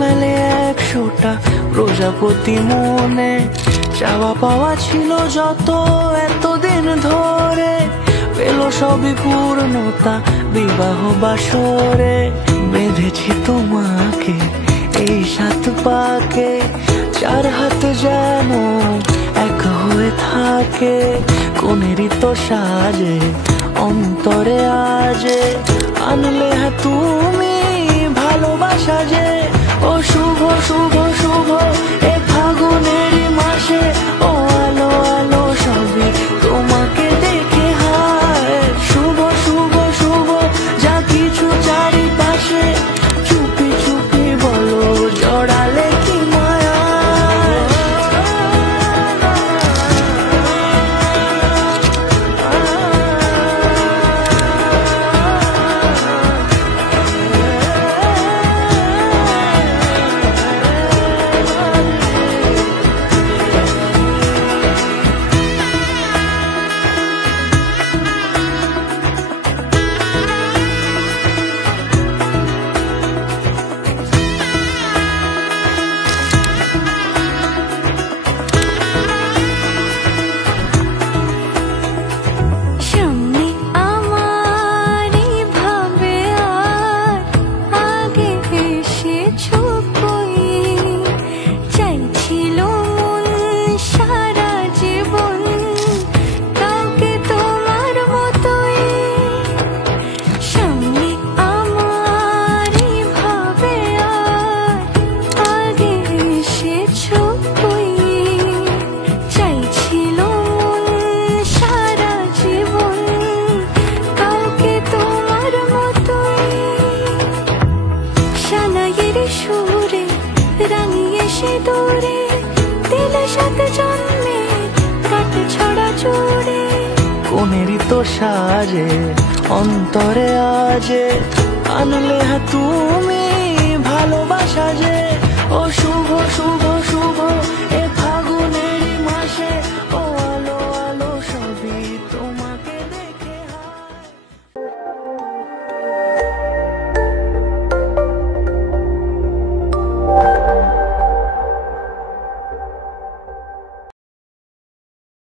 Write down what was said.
মেলে 100টা প্রজাপতি মনে। চাওয়া পাওয়া ছিল যত এতদিন ধরে, পেল সবই পূর্ণতা বিবাহ বাসরে। বেঁধেছি তোমাকে এই 7 পাকে, 4 হাত যেন এক হয়ে থাকে। কোনেরই তো সাজে অন্তরে আজে, আনলে হ্যাঁ তুমি ভালোবাসা যে। ও শুভ শুভ শুভ এ ফাগুনেরই মাসে, ও আলো আলো সবই তোমাকে দেখে হায়। শুভ শুভ শুভ যা কিছু চারিপাশে, চুপি চুপি বলো জড়ালে কি মায়া। কোনেরই তো সাজে অন্তরে আজে, আনলে হ্যাঁ তুমি ভালোবাসা যে। ও শুভ শুভ